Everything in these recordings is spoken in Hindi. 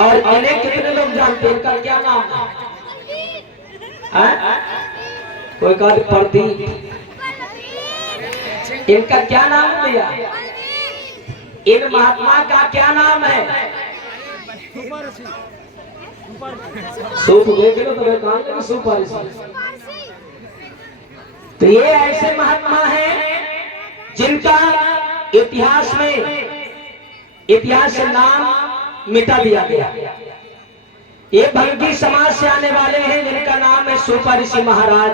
और इन्हें कितने लोग जानते हैं? इनका क्या नाम है? कोई कहा प्रदीप। इनका क्या नाम है भैया? इन महात्मा का क्या नाम है? सूप देख लो तो कहां लगी सुपारी। तो ये ऐसे महात्मा हैं जिनका इतिहास से नाम मिटा दिया गया। ये भंगी समाज से आने वाले हैं जिनका नाम है सूपा ऋषि महाराज।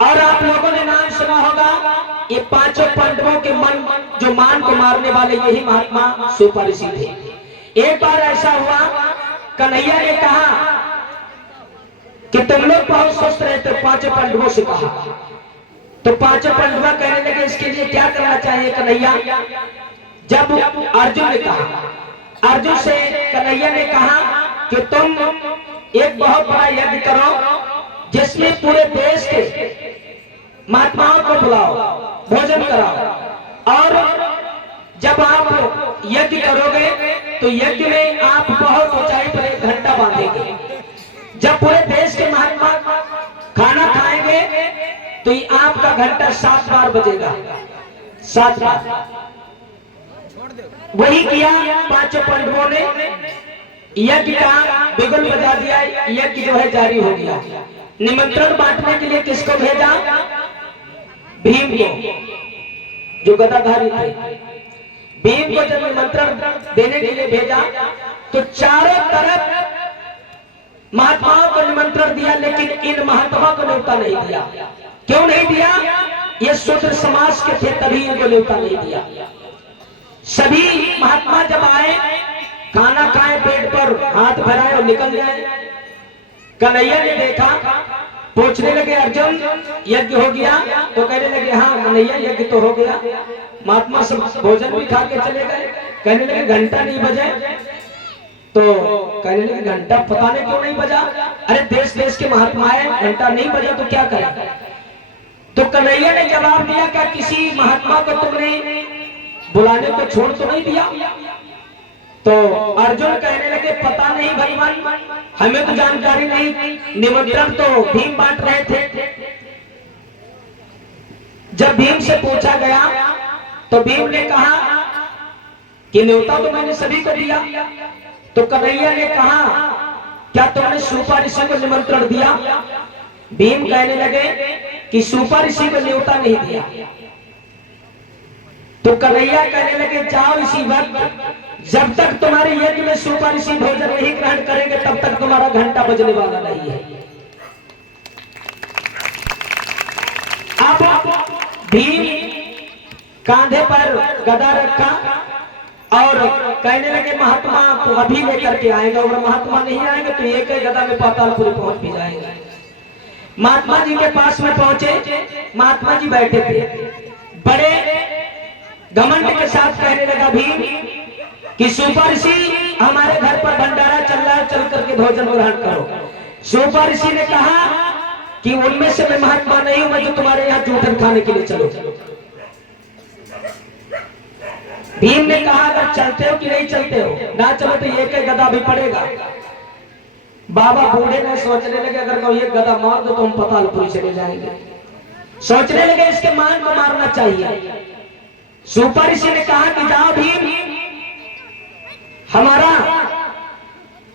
और आप लोगों ने नाम सुना होगा, ये पांचों पांडवों के मान को मारने वाले यही महात्मा सूपा ऋषि थे। एक बार ऐसा हुआ, कन्हैया ने कहा कि तुम लोग बहुत सुस्त रहते, पांचों पांडवों से कहा। तो पांचों पांडव कहने लगे इसके लिए क्या करना चाहिए कन्हैया? जब अर्जुन ने कहा, अर्जुन से कन्हैया ने कहा कि तुम एक बहुत बड़ा यज्ञ करो जिसमें पूरे देश के महात्माओं को बुलाओ, भोजन कराओ। और जब आप यज्ञ करोगे तो यज्ञ में आप बहुत ऊंचाई पर एक घंटा बांधेंगे। जब पूरे देश के महात्मा खाना खाएंगे तो ये आपका घंटा 7 बार बजेगा, 7 बार। वही किया पांचों पांडवों ने, यज्ञ का बिगुल बजा दिया, यज्ञ जो है जारी हो गया। निमंत्रण बांटने के लिए किसको भेजा? भीम को, जो गदाधारी थे। भीम को जब निमंत्रण देने के लिए भेजा तो चारों तरफ महात्माओं को निमंत्रण दिया, लेकिन इन महात्मा को न्योता नहीं दिया। क्यों नहीं दिया? ये शूद्र समाज के थे, तभी इनको न्योता नहीं दिया। सभी महात्मा जब आए, खाना खाए, पेट पर हाथ भराए और निकल गए। कन्हैया ने देखा, पूछने लगे अर्जुन यज्ञ हो गया? तो कहने लगे हाँ कन्हैया यज्ञ तो हो गया। महात्मा सब भोजन भी खा के चले गए। कहने लगे घंटा नहीं बजे? तो कहने लगे घंटा पता नहीं क्यों नहीं बजा। अरे देश देश के महात्मा है, घंटा नहीं बजा तो क्या करें? तो कन्हैया ने जवाब दिया, क्या किसी महात्मा को तुमने बुलाने को छोड़ तो नहीं दिया? तो अर्जुन कहने लगे पता नहीं भगवान, हमें तो जानकारी नहीं, निमंत्रण तो भीम बांट रहे थे। जब भीम से पूछा गया तो भीम ने कहा कि न्योता तो मैंने सभी को दिया। तो कन्हैया ने कहा क्या तुमने सूपा ऋषि को निमंत्रण दिया? भीम कहने लगे कि सूपा ऋषि को न्योता नहीं दिया। तो कन्हैया कहने लगे जाओ इसी वक्त, जब तक तुम्हारे यज्ञ में सूपा ऋषि भोजन नहीं ग्रहण करेंगे तब तक तुम्हारा घंटा बजने वाला नहीं है। अब भीम कांधे पर गदा रखा और कहने लगे महात्मा को अभी लेकर के आएगा, और महात्मा नहीं आएंगे तो एक ही गदा में पातालपुरी पहुंच भी जाएंगे। महात्मा जी के पास में पहुंचे, महात्मा जी बैठे थे। बड़े घमंड के साथ कहने लगा भीम कि सूपा ऋषि हमारे घर पर भंडारा चल रहा है, चल करके भोजन ग्रहण करो। सूपा ऋषि ने कहा कि उनमें से मैं महात्मा नहीं हूं, मैं जो तुम्हारे यहाँ जूठन खाने के लिए चलो। भीम ने कहा अगर चलते हो कि नहीं चलते हो, ना चलो तो एक ही गदा भी पड़ेगा। बाबा बूढ़े ने सोचने लगे अगर कोई एक गदा मार दो तो हम पातालपुरी चले जाएंगे। सोचने लगे इसके मान को मारना चाहिए। सूपा ऋषि ने कहा कि जाओ भीम, हमारा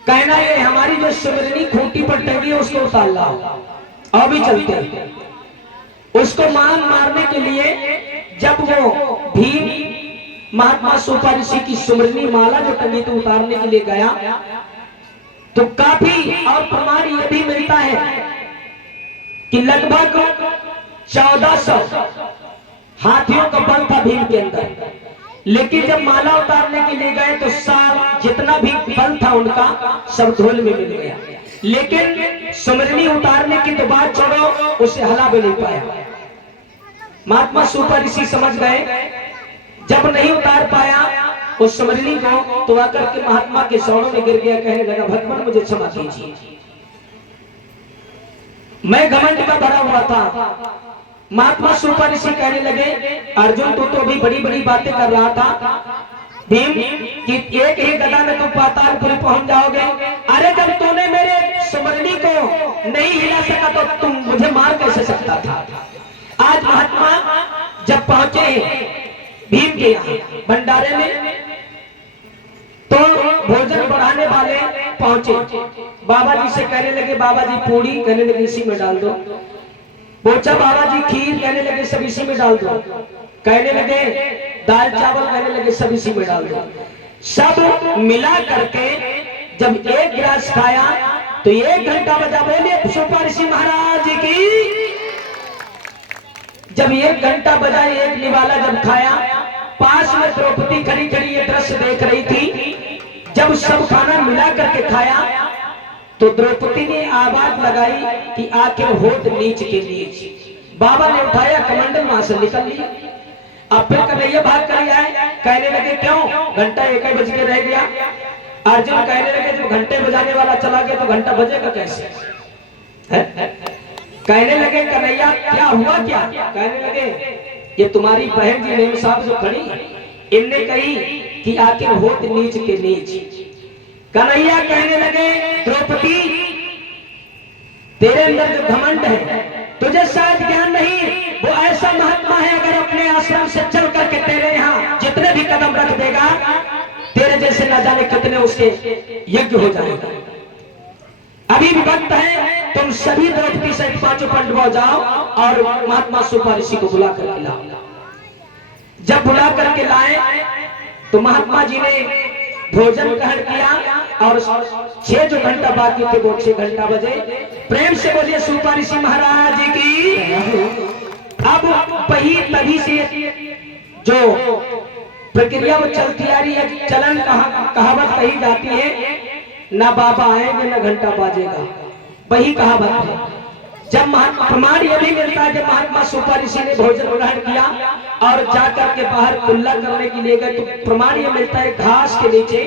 कहना ये हमारी जो सुमरनी खूंटी पर टंगी है उसको उतार लाओ, और भी चलते हैं। उसको मान मारने के लिए जब वो भीम महात्मा सूपा ऋषि की सुमरनी माला जो टंगी थी उतारने के लिए गया तो काफी और प्रमाण यह भी मिलता है कि लगभग 1400 हाथियों का बल था भीम के अंदर। लेकिन जब माला उतारने के लिए गए तो सारा जितना भी बल था उनका सब धूल में मिल गया। लेकिन सुमरनी उतारने की तो बात छोड़ो, उसे हला भी नहीं पाया। महात्मा सूपा ऋषि समझ गए जब नहीं उतार पाया उस सुमरनी को तो आकर के महात्मा के चरणों में गिर गया, कहने लगा भगवान मुझे क्षमा कीजिए, मैं घमंड में भरा हुआ था। महात्मा सूपा ऋषि कहने लगे अर्जुन तू तो अभी बड़ी बड़ी बातें कर रहा था, भीम कि एक ही गदा में तुम पातालपुरी पहुंच जाओगे। अरे जब तूने मेरे सुमरनी को नहीं हिला सका तो तुम मुझे मार कैसे सकता था। आज महात्मा जब पहुंचे भीम के यहाँ भंडारे में तो भोजन बढ़ाने वाले पहुंचे, बाबा जी से कहने लगे बाबा जी पूरी, कहने लगे इसी में डाल दो। पूछा बाबा जी खीर, कहने लगे सब इसी में डाल दो। कहने लगे दाल चावल, कहने लगे सब इसी में डाल दो। सब मिला करके जब एक गिलास खाया तो 1 घंटा बजा। बोलिए सुपर ऋषि महाराज की। जब 1 घंटा बजा, एक निवाला जब खाया, पास में द्रौपदी खड़ी खड़ी ये दृश्य देख रही थी। जब सब खाना मिला करके खाया तो द्रौपदी ने आवाज लगाई कि आखिर होत नीच के नीच। बाबा ने उठाया कमंडल, वहां से निकल लिया। अब फिर कन्हैया भाग कर आए, कहने लगे क्यों, घंटा 1 बज के रह गया। अर्जुन कहने लगे जब घंटे बजाने वाला चला गया तो घंटा बजेगा कैसे। कहने लगे कन्हैया क्या हुआ क्या। कहने लगे ये तुम्हारी बहन जी नेम साहब जो खड़ी, इनने कही कि आखिर होत नीच के नीच। कन्हैया कहने लगे द्रौपदी तेरे अंदर जो घमंड है, तुझे शायद ज्ञान नहीं, वो ऐसा महात्मा है अगर अपने आश्रम से चल करके तेरे यहाँ जितने भी कदम रख देगा, तेरे जैसे न जाने कितने उसके यज्ञ हो जाएगा। अभी भी वक्त है, तुम सभी द्रौपदी से 5 पांडव जाओ और महात्मा सुपर ऋषि को बुला करके लाओ। जब बुला करके लाए तो महात्मा जी ने भोजन ग्रहण किया और 6 जो घंटा बाकी थे वो 6 घंटा बजे। प्रेम से बोलिए सुपर ऋषि महाराज की। अब तभी से जो प्रक्रिया वो चलती आ रही है, चलन कहावत कही जाती है, ना बाबा आएंगे ना घंटा बाजेगा, वही कहावत है। जब प्रमाण यह भी मिलता है जब महात्मा सुपर ऋषि ने भोजन ग्रहण किया और जाकर के बाहर कुल्ला करने के लिए गए तो प्रमाण यह मिलता है घास के नीचे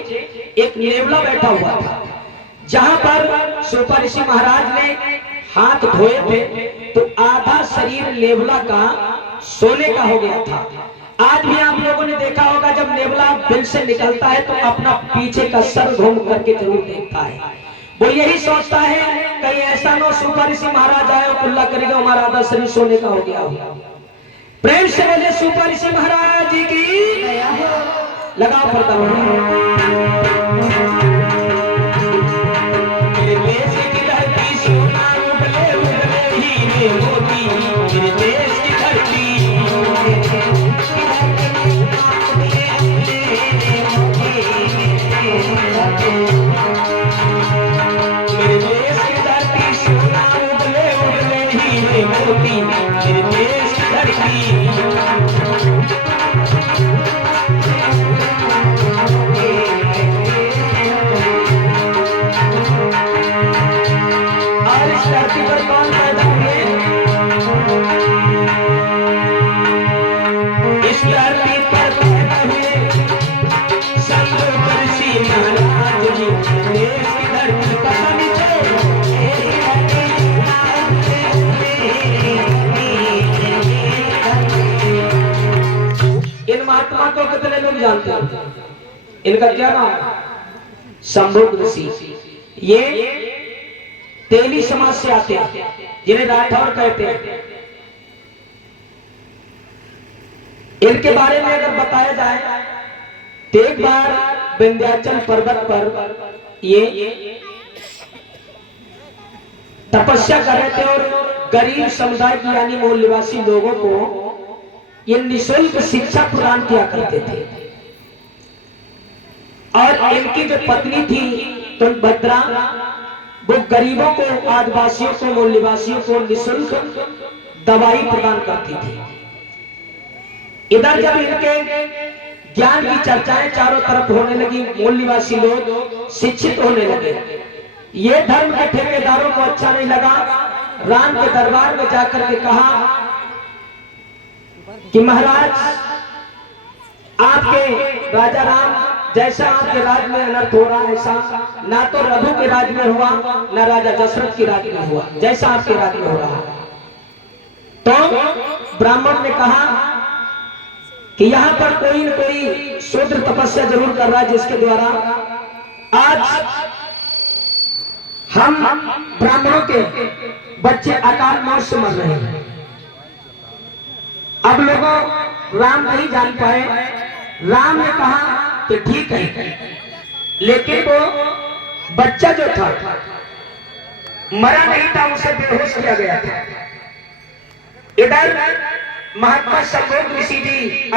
एक नेवला बैठा हुआ था, जहां पर सुपर ऋषि महाराज ने हाथ धोए थे तो आधा शरीर नेवला का सोने का हो गया था। आज भी आप लोगों ने देखा होगा जब नेवला बिल से निकलता है तो अपना पीछे का सर घूम करके जरूर देखता है। वो यही सोचता है कहीं ऐसा न सुपर ऋषि महाराज आए और कुल्ला करेगा हमारा आधा शरीर सोने का हो गया होगा। प्रेम से बोले सुपर ऋषि महाराज जी की। लगाओ पड़ता को कितने लोग जानते हैं? इनका क्या नाम है? संभोग ऋषि। ये तेली समाज से आते हैं जिन्हें राठौर कहते हैं। इनके बारे में अगर बताया जाए तो एक बार विंध्याचल पर्वत पर ये तपस्या कर रहे थे और गरीब समुदाय की यानी मूल निवासी लोगों को ये निःशुल्क शिक्षा प्रदान किया करते थे। और इनकी जो पत्नी थी तुंगभद्रा, वो गरीबों को, आदिवासियों को, मूल निवासियों को निःशुल्क दवाई प्रदान करती थी। इधर जब इनके ज्ञान की चर्चाएं चारों तरफ होने लगी, मूल निवासी लोग शिक्षित होने लगे। ये धर्म के ठेकेदारों को अच्छा नहीं लगा। राम के दरबार में जाकर के कहा कि महाराज, आपके राजा राम जैसा आपके राज में अनर्थ हो रहा है, ऐसा ना तो रघु के राज में हुआ ना राजा दशरथ के राज में हुआ, जैसा आपके राज में हो रहा है। तो ब्राह्मण ने कहा कि यहाँ पर कोई न कोई शूद्र तपस्या जरूर कर रहा है, जिसके द्वारा आज हम ब्राह्मणों के बच्चे अकाल मौत से मर रहे हैं। अब लोगों राम नहीं जान पाए। राम ने कहा कि ठीक है, लेकिन वो बच्चा जो था मरा नहीं था, उसे बेहोश किया गया था। इधर महात्मा संगोग ऋषि जी